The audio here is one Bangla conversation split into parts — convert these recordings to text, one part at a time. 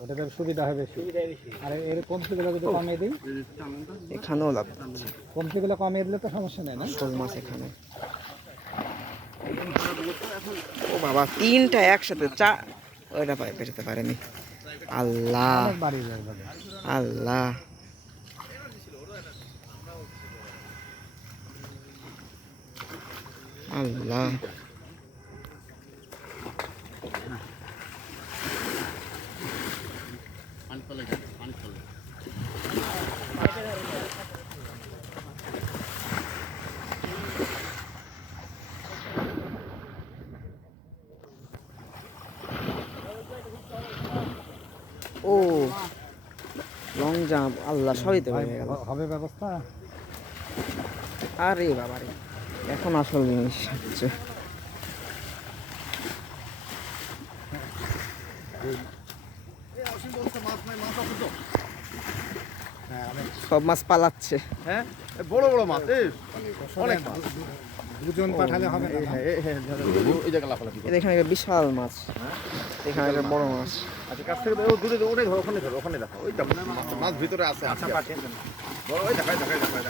ওটাতে সুবিধা হবে বেশি। আর এর কমতিগুলো যদি কমিয়ে দিই, এখানেও লাভ। কমতিগুলো কমিয়ে দিলে তো সমস্যা নেই না। শোল মাছ এখানে। ও বাবা, তিনটা একসাথে ওইটা পেতে পারেনি। আল্লাহ অনেক বাড়ি যায় ভাবে। আল্লাহ, আল্লাহ। ও লং জাম্প, আল্লাহ, সবই তো হয়ে গেল। হবে ব্যবস্থা। আরে বাবা রে, এখন আসল জিনিস হচ্ছে সব মাছ পালাচ্ছে। হ্যাঁ, বড় বড় মাছ, অনেক মাছ। দুজন পাঠালে হবে না। এই জায়গা লাফালাফি করে। এখানে একটা বিশাল মাছ, এখানে একটা বড় মাছ। আচ্ছা, কাছ থেকে দূরে ওটাই ধরো, ওখানে ধরো, ওখানে দেখো, ওইটা মাছ ভিতরে আছে। আচ্ছা, পাঠিয়ে দেন। বড়, ওই দেখাই।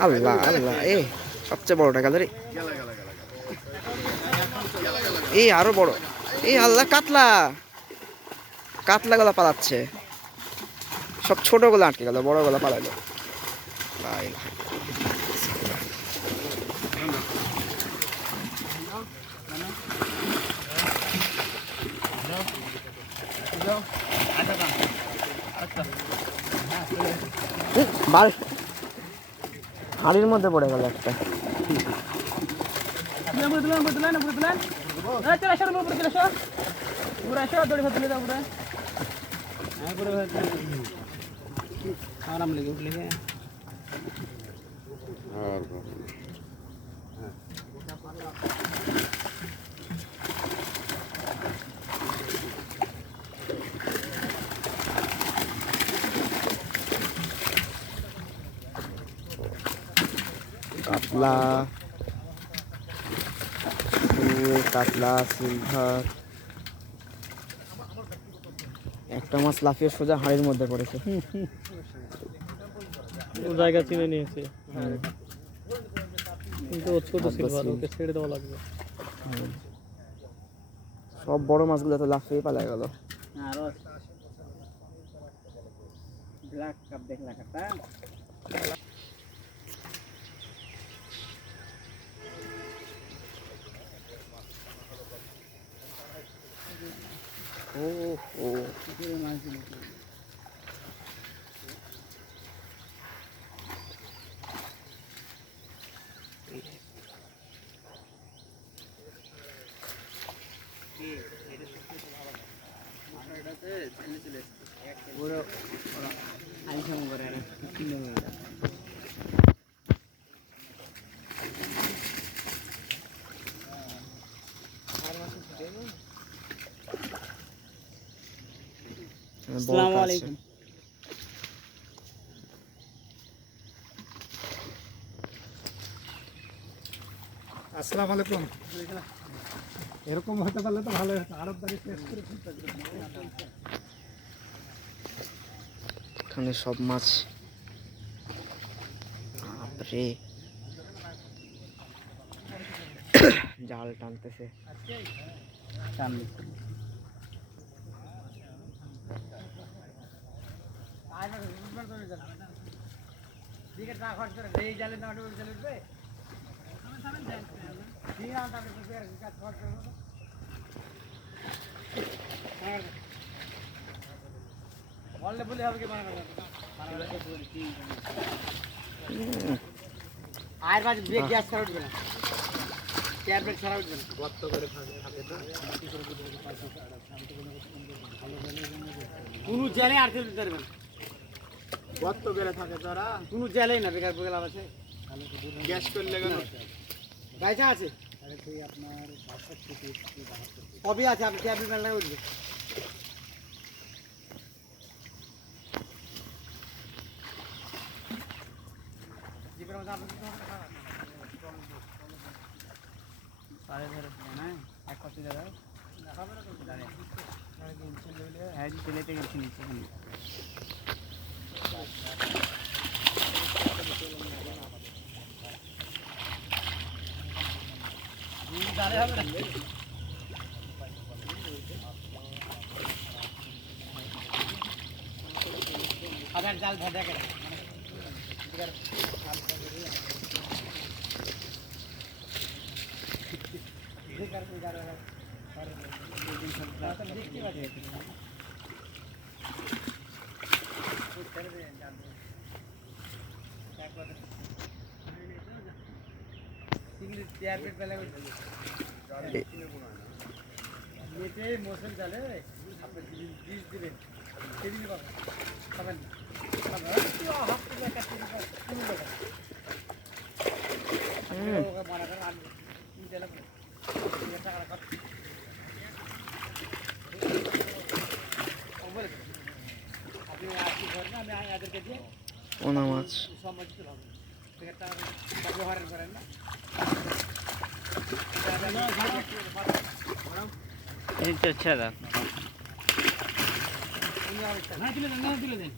আল্লাহ আল্লাহ, সবচেয়ে বড়টা গেল রে। এই আরো বড়, এই আল্লাহ, কাতলা গুলা পালাচ্ছে। সব ছোট গুলো আটকে গেল, বড় গুলা পালাইলো। হাড়ির মধ্যে পড়ে গেল একটা। কাতলা, কাতলা, সিলভার। একটা মাছ লাফিয়ে সোজা হাড়ির মধ্যে পড়েছে। জায়গা চিনে নিয়েছে, কিন্তু ছোট সিলভার, ওকে ছেড়ে দেওয়া লাগবে। সব বড় মাছগুলো তো লাফিয়ে পালা গেল। ব্ল্যাক কাপ দেখলা কাটা। আসসালামু আলাইকুম। আসসালামু আলাইকুম। এরকম হতে পারলে তো ভালো হতো। আরব দাঁড়িয়ে টেস্ট করে এখানে সব মাছ, বাপরে, জাল টানতেছে। আর বাজ ব্রেক গ্যাস ছাড়া উঠবে না, চেয়ার ব্রেক ছাড়া উঠবে না। গর্ত করে থাকে তো কোনো জেলে আর তুলতে পারবে না। গর্ত করে থাকে তারা, কোনো জেলেই না। বেকার বেকার আছে গ্যাস করলে গেল গাইছা আছে। আপনার কবি আছে, আপনি চেয়ার ব্রেক লাগা উঠবে। এক পাশে জায়গায় হ্যাঁ ছেলেতে গেছি নিচে আবার জাল ভাজা করে মৌসুম জালে আপনি বীজ দিবেন সেদিনই পাবেন পাবেন না মনে করেন আমি টাকা আপনি আজকে করেন আমি এদেরকে দিয়ে পোনা মাছ সম্মতি হবে ব্যবহার করেন না ছেড়ে হ্যাঁ তুলে দেন তুলে দেন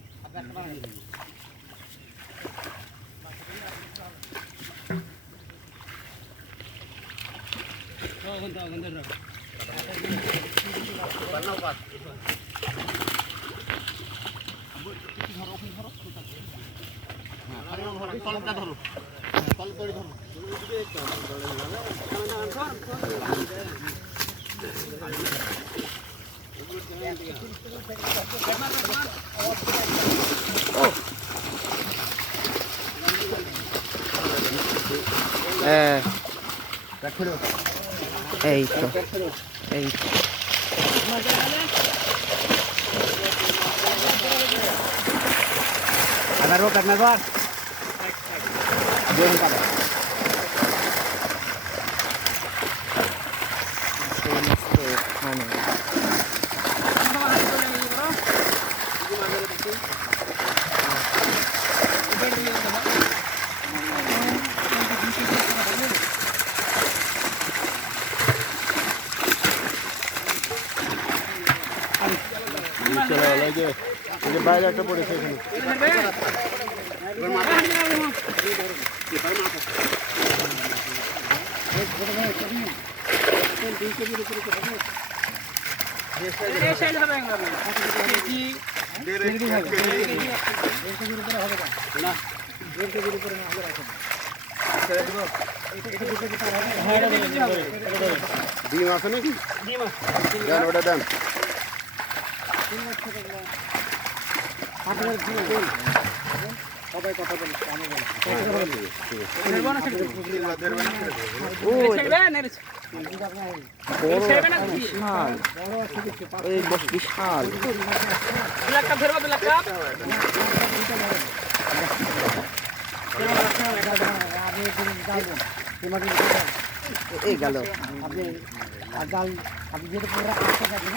আপনার তলটা ধরো তল করে ধরো এই তো এই তো আপনার ঘর এখানে বাইরে একটা পড়েছে এখানে ডিম আছে নাকি দেন ওটা দেন সবাই কথা বলি বিশাল এই বিশাল এই গেল আপনি জাল আপনি যেটা পুরো আসতে থাকেন